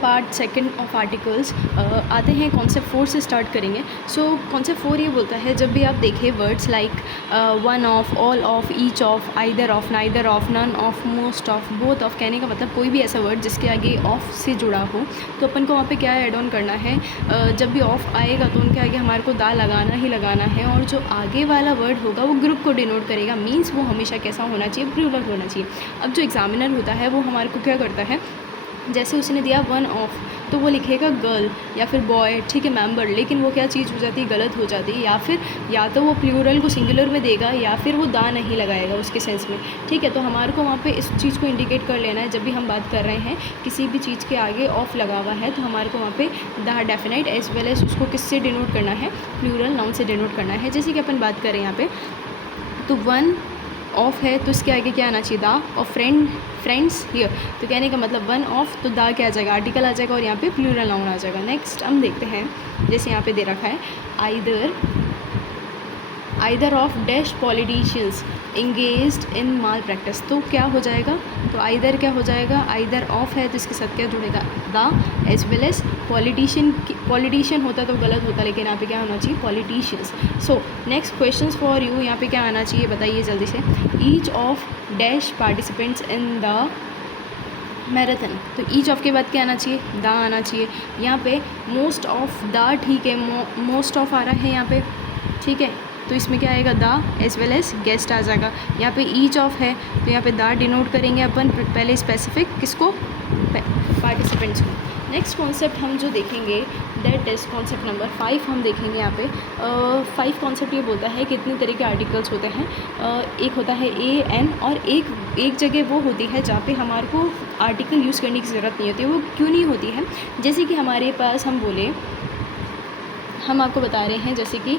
Part second of articles आते हैं concept 4 से स्टार्ट करेंगे। सो कॉन्सेप्ट 4 ये बोलता है जब भी आप देखें words like one of, all of, each of, either of, neither of, none of, most of, both of, कहने का मतलब कोई भी ऐसा वर्ड जिसके आगे ऑफ से जुड़ा हो तो अपन को वहाँ पे क्या ऐड ऑन करना है। जब भी ऑफ आएगा तो उनके आगे हमारे को दा लगाना ही लगाना है, और जो आगे वाला वर्ड होगा वो ग्रुप को डिनोट करेगा, मीन्स वो हमेशा कैसा होना चाहिए, प्लूरल होना चाहिए। अब जो एग्जामिनर होता है वो हमारे को क्या करता है, जैसे उसने दिया वन ऑफ तो वो लिखेगा गर्ल या फिर बॉय, ठीक है, मेंबर, लेकिन वो क्या चीज़ हो जाती है, गलत हो जाती है, या फिर या तो वो प्लूरल को सिंगुलर में देगा या फिर वो दा नहीं लगाएगा उसके सेंस में, ठीक है। तो हमारे को वहाँ पे इस चीज़ को इंडिकेट कर लेना है जब भी हम बात कर रहे हैं किसी भी चीज़ के आगे ऑफ लगा हुआ है तो हमारे को वहाँ पे दा डेफिनाइट एज वेल एज उसको किससे डिनोट करना है, प्लूरल नाउन से डिनोट करना है। जैसे कि अपन बात करें यहाँ पे तो वन ऑफ है तो इसके आगे क्या आना चाहिए, दा, और फ्रेंड्स हियर, तो कहने का मतलब वन ऑफ तो दा क्या आ जाएगा, आर्टिकल आ जाएगा और यहाँ पे प्लूरल नाउन आ जाएगा। नेक्स्ट हम देखते हैं, जैसे यहाँ पे दे रखा है either of dash politicians engaged in mall practice, तो क्या हो जाएगा, तो आइदर क्या हो जाएगा, आइदर ऑफ है तो इसके साथ क्या जुड़ेगा, दा, एज वेल एज पॉलिटिशियन होता तो गलत होता, लेकिन यहाँ पे क्या होना चाहिए, politicians. So next questions for you, यहाँ पे क्या आना चाहिए बताइए जल्दी से। Each of dash participants in the marathon, तो ईच ऑफ के बाद क्या आना चाहिए, दा आना चाहिए। यहाँ पे मोस्ट ऑफ दा, ठीक है, मोस्ट ऑफ आ रहा है यहाँ पे, ठीक है, तो इसमें क्या आएगा, दा एज वेल एज गेस्ट आ जाएगा। यहाँ पे ईच ऑफ है तो यहाँ पे दा डिनोट करेंगे अपन पहले स्पेसिफिक किसको, पार्टिसिपेंट्स को। नेक्स्ट कॉन्सेप्ट हम जो देखेंगे दैट इज़ कॉन्सेप्ट नंबर 5 हम देखेंगे यहाँ पे। 5 कॉन्सेप्ट ये बोलता है कितने तरह के आर्टिकल्स होते हैं। एक होता है ए एन, और एक जगह वो होती है जहाँ पे हमारे को आर्टिकल यूज़ करने की ज़रूरत नहीं होती। वो क्यों नहीं होती है, जैसे कि हमारे पास हम बोले, हम आपको बता रहे हैं जैसे कि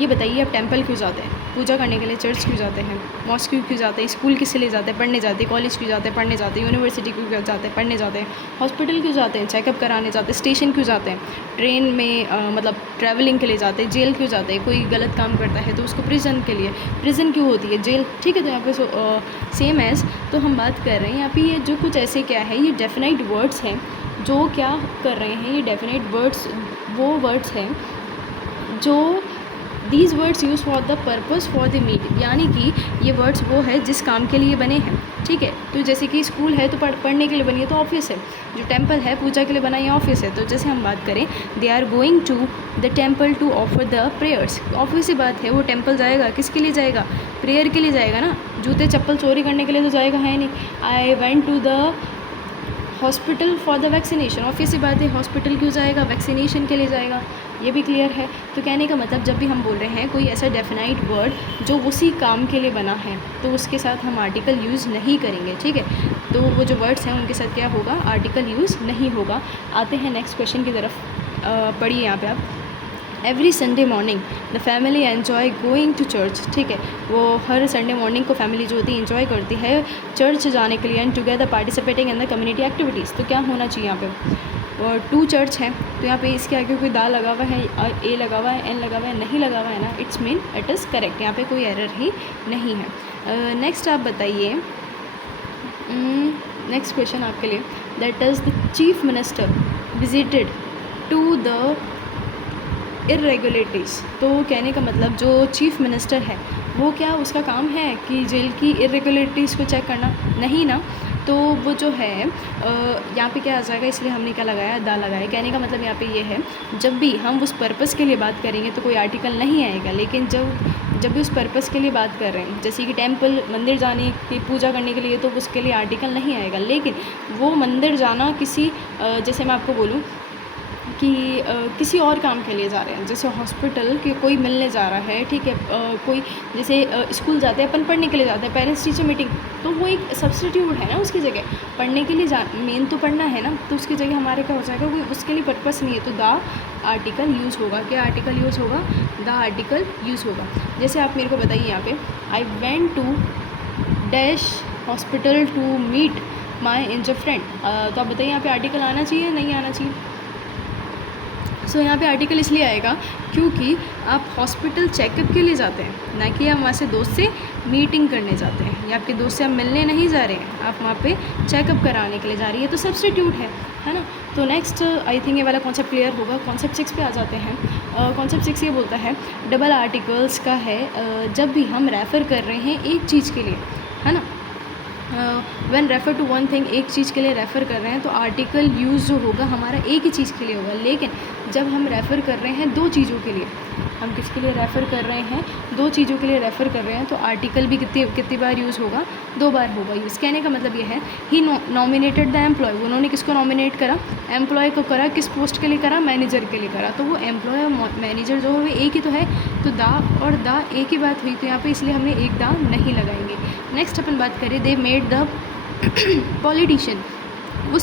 ये बताइए आप टेंपल क्यों जाते हैं, पूजा करने के लिए, चर्च क्यों जाते हैं, मॉस्क क्यों जाते हैं, स्कूल किस लिए जाते हैं, पढ़ने जाते हैं, कॉलेज क्यों जाते हैं, पढ़ने जाते हैं, यूनिवर्सिटी क्यों जाते हैं, पढ़ने जाते हैं, हॉस्पिटल क्यों जाते हैं, चेकअप कराने जाते हैं, स्टेशन क्यों जाते हैं, ट्रेन में मतलब ट्रैवलिंग के लिए जाते हैं, जेल क्यों जाते हैं, कोई गलत काम करता है तो उसको प्रिजन के लिए, प्रिजन क्यों होती है, जेल, ठीक है। तो यहाँ पे सेम एज, तो हम बात कर रहे हैं यहाँ पे ये जो कुछ ऐसे क्या है, ये डेफिनाइट वर्ड्स हैं जो क्या कर रहे हैं, ये डेफिनाइट वर्ड्स वो वर्ड्स हैं जो these words use for the purpose for the meet, यानी कि ये वर्ड्स वो है जिस काम के लिए बने हैं, ठीक है। तो जैसे कि स्कूल है तो पढ़ने के लिए बनी है तो ऑफिस है, जो टेंपल है पूजा के लिए बना है ऑफिस है। तो जैसे हम बात करें they are going to the temple to offer the prayers, office से बात है, वो टेंपल जाएगा किसके लिए जाएगा, प्रेयर के लिए जाएगा ना, जूते चप्पल चोरी करने के लिए तो जाएगा है नहीं। I went to the hospital for the vaccination, office से बात है, हॉस्पिटल क्यों जाएगा, वैक्सीनेशन के लिए जाएगा, ये भी क्लियर है। तो कहने का मतलब जब भी हम बोल रहे हैं कोई ऐसा डेफिनाइट वर्ड जो उसी काम के लिए बना है तो उसके साथ हम आर्टिकल यूज़ नहीं करेंगे, ठीक है। तो वो जो वर्ड्स हैं उनके साथ क्या होगा, आर्टिकल यूज़ नहीं होगा। आते हैं नेक्स्ट क्वेश्चन की तरफ, पढ़िए यहाँ पे आप। Every Sunday morning the family enjoy going to church, ठीक है, वो हर संडे मॉर्निंग को फैमिली जो होती है एंजॉय करती है चर्च जाने के लिए, and together participating in the community activities. तो क्या होना चाहिए यहाँ पे, और टू चर्च है तो यहाँ पे इसके आगे कोई दा लगा हुआ है, ए लगा हुआ है, एन लगा हुआ है, नहीं लगा हुआ है ना, it's mean it is correct, यहाँ पे कोई एरर ही नहीं है। नेक्स्ट आप बताइए, नेक्स्ट क्वेश्चन आपके लिए, that is the chief minister visited to the irregularities, तो कहने का मतलब जो चीफ मिनिस्टर है वो क्या उसका काम है कि जेल की इर्रेगुलरिटीज़ को चेक करना, नहीं ना। तो वो जो है यहाँ पे क्या आ जाएगा, इसलिए हमने क्या लगाया, दा लगाया। कहने का मतलब यहाँ पे ये है जब भी हम उस पर्पज़ के लिए बात करेंगे तो कोई आर्टिकल नहीं आएगा, लेकिन जब भी उस पर्पज़ के लिए बात कर रहे हैं जैसे कि टेंपल मंदिर जाने की, पूजा करने के लिए, तो उसके लिए आर्टिकल नहीं आएगा। लेकिन वो मंदिर जाना किसी जैसे मैं आपको बोलूँ कि किसी और काम के लिए जा रहे हैं, जैसे हॉस्पिटल के कोई मिलने जा रहा है, ठीक है, कोई जैसे स्कूल जाते हैं अपन, पढ़ने के लिए जाते हैं, पेरेंट्स टीचर मीटिंग, तो वो एक सब्स्टिट्यूट है ना, उसकी जगह पढ़ने के लिए मेन तो पढ़ना है ना, तो उसकी जगह हमारे क्या हो जाएगा, कोई उसके लिए पर्पस नहीं है तो दा आर्टिकल यूज़ होगा। क्या आर्टिकल यूज़ होगा, दा आर्टिकल यूज़ होगा। जैसे आप मेरे को बताइए यहाँ पे, I went to dash hospital to meet my injured friend, तो आप बताइए यहाँ पे आर्टिकल आना चाहिए नहीं आना चाहिए। सो यहाँ पे आर्टिकल इसलिए आएगा क्योंकि आप हॉस्पिटल चेकअप के लिए जाते हैं, ना कि आप वहाँ से दोस्त से मीटिंग करने जाते हैं, या आपके दोस्त से आप मिलने नहीं जा रहे हैं, आप वहाँ पे चेकअप कराने के लिए जा रही है, तो सब्स्टिट्यूट है ना। तो नेक्स्ट आई थिंक ये वाला कॉन्सेप्ट क्लियर होगा। कॉन्सेप्ट 6 पे आ जाते हैं। कॉन्सेप्ट 6 ये बोलता है डबल आर्टिकल्स का है जब भी हम रेफ़र कर रहे हैं एक चीज़ के लिए, है ना, when refer to one thing, एक चीज़ के लिए रेफ़र कर रहे हैं तो आर्टिकल यूज़ जो होगा हमारा एक ही चीज़ के लिए होगा। लेकिन जब हम रेफ़र कर रहे हैं दो चीज़ों के लिए, हम किसके लिए रेफ़र कर रहे हैं, दो चीज़ों के लिए रेफ़र कर रहे हैं, तो आर्टिकल भी कितनी बार यूज़ होगा, 2 बार होगा यूज़। कहने का मतलब ये है ही नॉमिनेटेड द एम्प्लॉय, उन्होंने किसको नॉमिनेट करा, एम्प्लॉय को करा। किस पोस्ट के लिए करा, मैनेजर के लिए करा। तो वो एम्प्लॉय और मैनेजर जो है एक ही तो है, तो दा और दा एक ही बात हुई, तो यहाँ पे इसलिए हमने एक दा नहीं लगाएंगे। नेक्स्ट अपन बात करें, दे मेड द पॉलिटिशियन,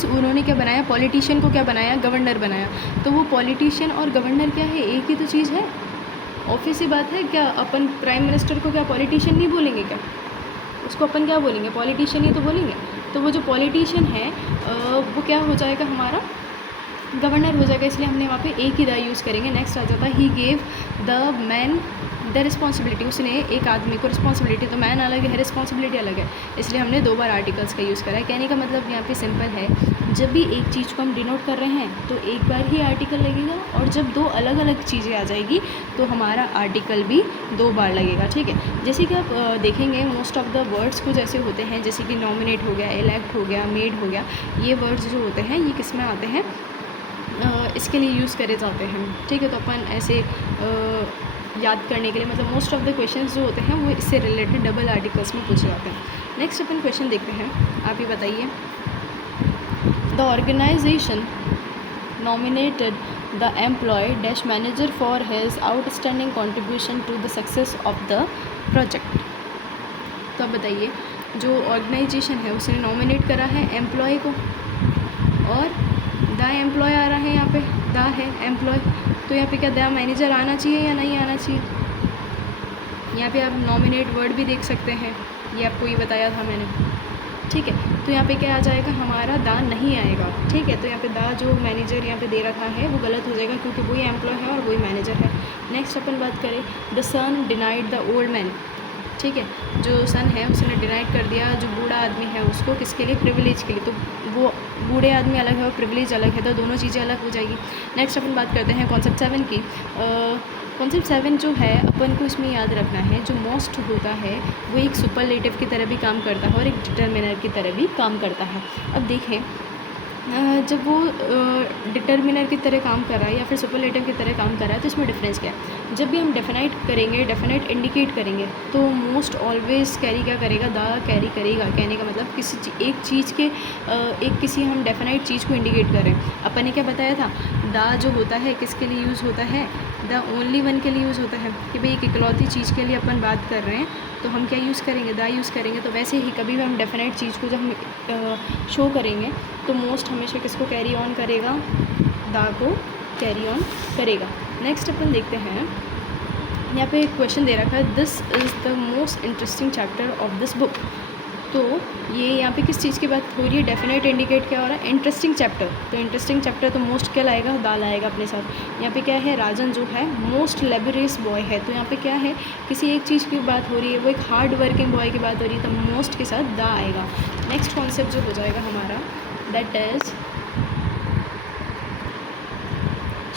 उन्होंने क्या बनाया, पॉलिटिशियन को क्या बनाया, गवर्नर बनाया। तो वो पॉलिटिशियन और गवर्नर क्या है, एक ही तो चीज़ है। ऑब्वियस सी बात है, क्या अपन प्राइम मिनिस्टर को क्या पॉलिटिशियन नहीं बोलेंगे क्या, उसको अपन क्या बोलेंगे, पॉलिटिशियन ही तो बोलेंगे। तो वो जो पॉलिटिशियन है वो क्या हो जाएगा, हमारा गवर्नर हो जाएगा, इसलिए हमने वहाँ पे एक ही द यूज़ करेंगे। नेक्स्ट आ जाता है he gave the man the responsibility, उसने एक आदमी को रिस्पॉन्सिबिलिटी, तो मैन अलग है, रिस्पॉन्सिबिलिटी अलग है, इसलिए हमने 2 बार आर्टिकल्स का यूज़ करा है। कहने का मतलब यहाँ पे सिंपल है, जब भी एक चीज़ को हम डिनोट कर रहे हैं तो एक बार ही आर्टिकल लगेगा, और जब 2 अलग अलग चीज़ें आ जाएगी तो हमारा आर्टिकल भी 2 बार लगेगा। ठीक है, जैसे कि आप देखेंगे मोस्ट ऑफ द वर्ड्स कुछ ऐसे होते हैं, जैसे कि नॉमिनेट हो गया, इलेक्ट हो गया, मेड हो गया, ये वर्ड्स जो होते हैं ये किस में आते हैं, इसके लिए यूज़ करे जाते हैं। ठीक है, तो अपन ऐसे याद करने के लिए, मतलब मोस्ट ऑफ द क्वेश्चंस जो होते हैं वो इससे रिलेटेड डबल आर्टिकल्स में पूछे जाते हैं। नेक्स्ट अपन क्वेश्चन देखते हैं, आप ही बताइए। The organisation nominated the employ dash manager for his outstanding contribution to the success of the project. तो आप बताइए, जो ऑर्गेनाइजेशन है उसने नॉमिनेट करा है एम्प्लॉय को, और द एम्प्लॉय आ रहा है, यहाँ पे द है एम्प्लॉय, तो यहाँ पे क्या द मैनेजर आना चाहिए या नहीं आना चाहिए। यहाँ पे आप नॉमिनेट वर्ड भी देख सकते हैं, ये आपको ये बताया था मैंने। ठीक है, तो यहाँ पे क्या आ जाएगा, हमारा दा नहीं आएगा। ठीक है, तो यहाँ पे दा जो मैनेजर यहाँ पे दे रखा है वो गलत हो जाएगा, क्योंकि वही एम्प्लॉय है और वही मैनेजर है। नेक्स्ट अपन बात करें, the son denied the old man. ठीक है, जो सन है उसने डिनाइड कर दिया जो बूढ़ा आदमी है उसको, किसके लिए, प्रिविलेज के लिए। तो वो बूढ़े आदमी अलग है और प्रिविलेज अलग है, तो दोनों चीज़ें अलग हो जाएगी। नेक्स्ट अपन बात करते हैं कॉन्सेप्ट 7 की। कॉन्सेप्ट 7 जो है अपन को इसमें याद रखना है, जो मोस्ट होता है वो एक सुपरलेटिव की तरह भी काम करता है और एक डिटर्मिनर की तरह भी काम करता है। अब देखें, जब वो डिटर्मिनर की तरह काम कर रहा है या फिर सुपरलेटिव की तरह काम कर रहा है, तो इसमें डिफरेंस क्या है। जब भी हम डेफिनाइट करेंगे, डेफिनाइट इंडिकेट करेंगे, तो मोस्ट ऑलवेज कैरी क्या करेगा, दा कैरी करेगा। कहने का मतलब एक चीज़ के किसी हम डेफिनाइट चीज़ को इंडिकेट करें। अपन ने क्या बताया था, दा जो होता है किसके लिए यूज़ होता है, द ओनली वन के लिए यूज़ होता है, कि भाई एक इकलौती चीज़ के लिए अपन बात कर रहे हैं तो हम क्या यूज़ करेंगे, दा यूज़ करेंगे। तो वैसे ही कभी भी हम डेफिनेट चीज़ को जब हम शो करेंगे तो मोस्ट हमेशा किसको कैरी ऑन करेगा, दा को कैरी ऑन करेगा। नेक्स्ट अपन देखते हैं, यहाँ पे एक क्वेश्चन दे रखा है, this is the most interesting chapter of this book. तो ये यहाँ पे किस चीज़ की बात हो रही है, डेफिनेट इंडिकेट क्या हो रहा है, इंटरेस्टिंग चैप्टर। तो इंटरेस्टिंग चैप्टर तो मोस्ट क्या लाएगा, दा लाएगा अपने साथ। यहाँ पे क्या है, राजन जो है मोस्ट लेबोरियस बॉय है, तो यहाँ पे क्या है, किसी एक चीज़ की बात हो रही है, वो एक हार्ड वर्किंग बॉय की बात हो रही है, तो मोस्ट के साथ दा आएगा। नेक्स्ट कॉन्सेप्ट जो हो जाएगा हमारा, दैट इज़,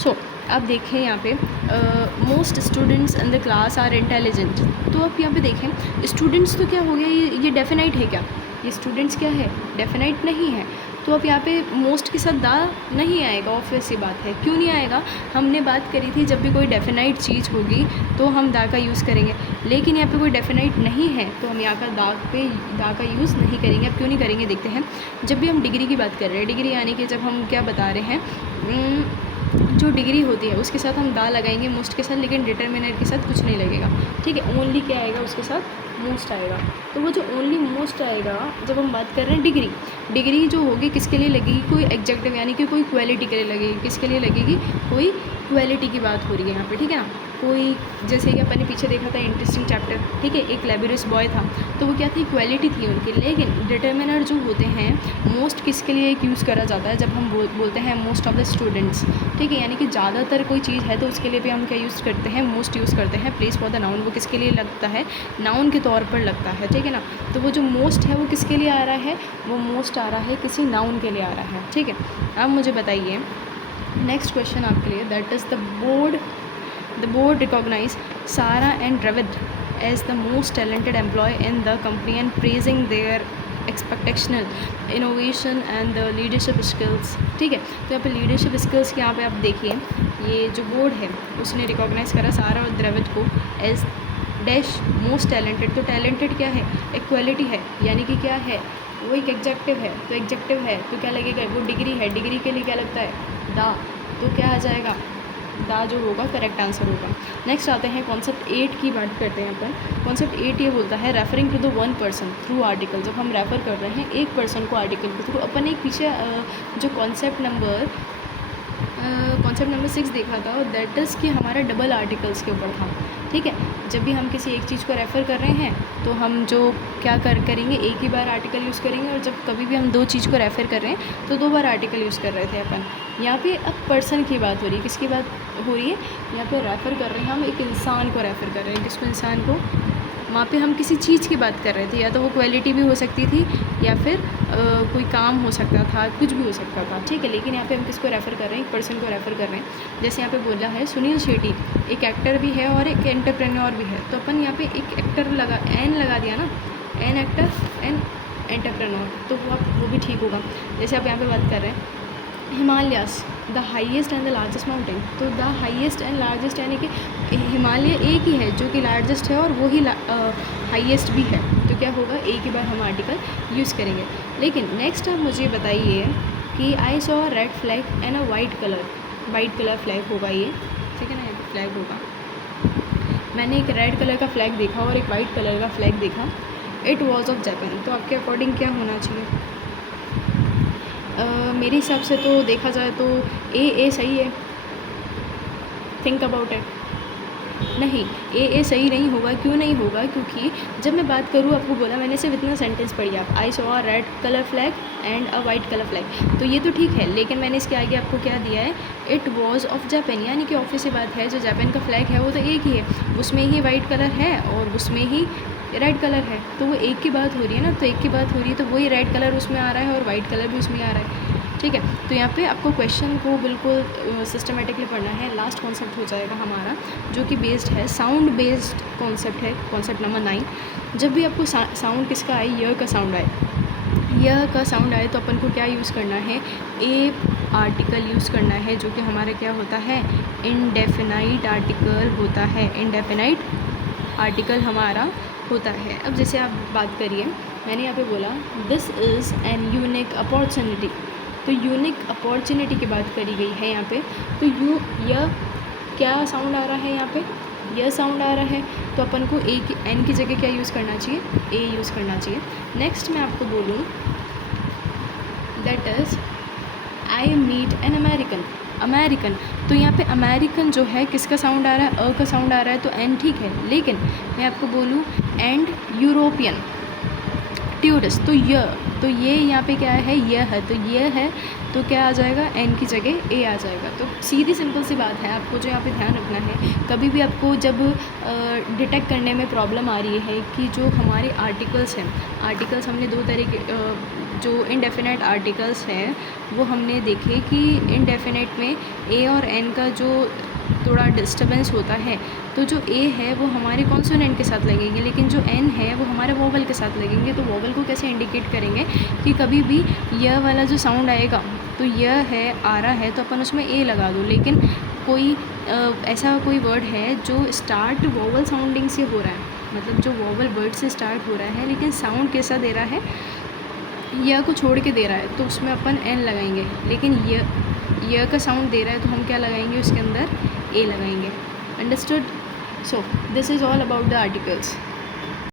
सो आप देखें यहाँ पे most students in the class are intelligent. तो आप यहाँ पे देखें, स्टूडेंट्स तो क्या हो गया, ये डेफिनाइट है क्या, ये स्टूडेंट्स क्या है, डेफिनाइट नहीं है। तो अब यहाँ पे मोस्ट के साथ दा नहीं आएगा, ऑब्वियस सी बात है। क्यों नहीं आएगा, हमने बात करी थी जब भी कोई डेफिनाइट चीज़ होगी तो हम दा का यूज़ करेंगे, लेकिन यहाँ पे कोई डेफिनाइट नहीं है तो हम यहाँ का दा का यूज़ नहीं करेंगे। अब क्यों नहीं करेंगे देखते हैं। जब भी हम डिग्री की बात कर रहे हैं, डिग्री यानी कि जब हम क्या बता रहे हैं, जो डिग्री होती है उसके साथ हम दा लगाएंगे मोस्ट के साथ, लेकिन डिटर्मिनर के साथ कुछ नहीं लगेगा। ठीक है, ओनली क्या आएगा, उसके साथ मोस्ट आएगा। तो वो जो ओनली मोस्ट आएगा, जब हम बात कर रहे हैं डिग्री जो होगी किसके लिए लगेगी, कोई एग्जेक्टिव यानी कि कोई क्वालिटी के लिए लगेगी। किसके लिए लगेगी, कोई क्वालिटी की बात हो रही है यहाँ पे। ठीक है ना, कोई जैसे कि अपन ने पीछे देखा था इंटरेस्टिंग चैप्टर, ठीक है, एक लेबोरियस बॉय था, तो वो क्या थी, क्वालिटी थी उनकी। लेकिन डिटर्मिनर जो होते हैं मोस्ट किसके लिए एक यूज़ करा जाता है, जब हम बोलते हैं मोस्ट ऑफ द स्टूडेंट्स। ठीक है, यानी कि ज़्यादातर कोई चीज़ है तो उसके लिए भी हम क्या यूज़ करते हैं, मोस्ट यूज़ करते हैं। प्लेस फॉर द नाउन, वो किसके लिए लगता है, नाउन के तौर तौर पर लगता है, ठीक है ना। तो वो जो मोस्ट है वो किसके लिए आ रहा है, वो मोस्ट आ रहा है किसी नाउन के लिए आ रहा है, ठीक है। अब मुझे बताइए नेक्स्ट क्वेश्चन आपके लिए, that is the board recognize Sara and Dravid as the most talented employ in the company and praising their exceptional innovation and the leadership skills, ठीक है। तो यहाँ पे लीडरशिप स्किल्स के यहाँ पे आप देखिए, ये जो बोर्ड है उसने रिकॉग्नाइज़ करा सारा और द्रविड को एज डैश मोस्ट टैलेंटेड। तो टैलेंटेड क्या है, एक क्वालिटी है, यानी कि क्या है, वो एक एग्जेक्टिव है। तो एग्जेक्टिव है तो क्या लगेगा, वो डिग्री है, डिग्री के लिए क्या लगता है, दा। तो क्या आ जाएगा, दा जो होगा करेक्ट आंसर होगा। नेक्स्ट आते हैं कॉन्सेप्ट 8 की बात करते हैं अपन। कॉन्सेप्ट 8 ये बोलता है referring to the one person through article. जब हम रेफ़र कर रहे हैं एक पर्सन को आर्टिकल के थ्रू, अपन एक पीछे जो कॉन्सेप्ट नंबर 6 देखा था, दैट इज़ कि हमारा डबल आर्टिकल्स के ऊपर था, ठीक है। जब भी हम किसी एक चीज़ को रेफ़र कर रहे हैं तो हम जो क्या करेंगे, एक ही बार आर्टिकल यूज़ करेंगे, और जब कभी भी हम दो चीज़ को रेफ़र कर रहे हैं तो 2 बार आर्टिकल यूज़ कर रहे थे अपन। यहाँ पे अब पर्सन की बात हो रही है, किसकी बात हो रही है, यहाँ पे रेफ़र कर रहे हैं हम एक इंसान को रेफ़र कर रहे हैं, किसको, इंसान को। वहाँ पे हम किसी चीज़ की बात कर रहे थे, या तो वो क्वालिटी भी हो सकती थी या फिर कोई काम हो सकता था, कुछ भी हो सकता था, ठीक है। लेकिन यहाँ पे हम किसको रेफ़र कर रहे हैं, एक पर्सन को रेफ़र कर रहे हैं। जैसे यहाँ पे बोला है सुनील शेट्टी एक एक्टर भी है और एक एंटरप्रेन्योर भी है, तो अपन यहाँ पे एक एक्टर एन लगा दिया ना, एन एक्टर एन एंटरप्रेन्योर, तो वो भी ठीक होगा। जैसे आप यहाँ पर बात कर रहे हैं Himalayas the highest and the largest mountain, तो द हाईएस्ट एंड लार्जेस्ट यानी कि हिमालय एक ही है जो कि लार्जेस्ट है और वो ही हाईएस्ट भी है, तो क्या होगा, एक ही बार हम आर्टिकल यूज़ करेंगे। लेकिन नेक्स्ट आप मुझे बताइए कि I saw red flag and a white colour flag होगा ये, ठीक है ना, यहाँ पे फ्लैग होगा। मैंने एक रेड कलर का फ्लैग देखा और एक वाइट कलर का फ्लैग देखा, इट वॉज ऑफ जापान। तो आपके अकॉर्डिंग क्या होना चाहिए, मेरे हिसाब से तो देखा जाए तो ए सही है, थिंक अबाउट इट। नहीं, ए सही नहीं होगा। क्यों नहीं होगा, क्योंकि जब मैं बात करूँ, आपको बोला मैंने सिर्फ इतना सेंटेंस पढ़ी आप, I saw red colour flag and a white colour flag, तो ये तो ठीक है। लेकिन मैंने इसके आगे आपको क्या दिया है, इट वॉज ऑफ जापान, यानी कि ऑब्वियस सी बात है जो जापान का फ्लैग है वो तो एक ही है, उसमें ही वाइट कलर है और उसमें ही रेड कलर है, तो वो एक की बात हो रही है ना, तो एक की बात हो रही है तो वही रेड कलर उसमें आ रहा है और वाइट कलर भी उसमें आ रहा है, ठीक है। तो यहाँ पे आपको क्वेश्चन को बिल्कुल सिस्टमेटिकली पढ़ना है। लास्ट कॉन्सेप्ट हो जाएगा हमारा जो कि बेस्ड है, साउंड बेस्ड कॉन्सेप्ट है, कॉन्सेप्ट नंबर 9। जब भी आपको साउंड किसका आए, य का साउंड आए, य का साउंड आए तो अपन को क्या यूज़ करना है, ए आर्टिकल यूज़ करना है, जो कि हमारा क्या होता है, इंडेफिनाइट आर्टिकल होता है, इंडेफिनाइट आर्टिकल हमारा होता है। अब जैसे आप बात करिए, मैंने यहाँ पे बोला this is an unique opportunity, तो यूनिक अपॉर्चुनिटी की बात करी गई है यहाँ पे, तो यह क्या साउंड आ रहा है यहाँ पे, यह साउंड आ रहा है, तो अपन को ए की एन की जगह क्या यूज़ करना चाहिए, ए यूज़ करना चाहिए। नेक्स्ट मैं आपको बोलूँ that is I meet an American, तो यहाँ पे अमेरिकन जो है किसका साउंड आ रहा है, अ का साउंड आ रहा है, तो एन ठीक है। लेकिन मैं आपको बोलूँ एंड यूरोपियन टूरिस्ट, तो ये यहाँ पे क्या है, यह है, तो ये है, तो क्या आ जाएगा, एन की जगह ए आ जाएगा। तो सीधी सिंपल सी बात है, आपको जो यहाँ पे ध्यान रखना है, कभी भी आपको जब डिटेक्ट करने में प्रॉब्लम आ रही है कि जो हमारे आर्टिकल्स हैं, आर्टिकल्स हमने दो तरह के जो इनडेफिनेट आर्टिकल्स हैं वो हमने देखे कि इनडेफिनेट में ए और एन का जो थोड़ा डिस्टर्बेंस होता है, तो जो ए है वो हमारे कॉन्सोनेंट के साथ लगेंगे, लेकिन जो एन है वो हमारे वोवल के साथ लगेंगे। तो वोवल को कैसे इंडिकेट करेंगे कि कभी भी यह वाला जो साउंड आएगा, तो यह है आ रहा है तो अपन उसमें ए लगा दो। लेकिन कोई ऐसा कोई वर्ड है जो स्टार्ट वोवल साउंडिंग से हो रहा है, मतलब जो वोवल वर्ड से स्टार्ट हो रहा है लेकिन साउंड कैसा दे रहा है, यह को छोड़ के दे रहा है, तो उसमें अपन एन लगाएंगे। लेकिन यह का साउंड दे रहा है तो हम क्या लगाएंगे, उसके अंदर ए लगाएंगे। Understood? So this is all about the articles.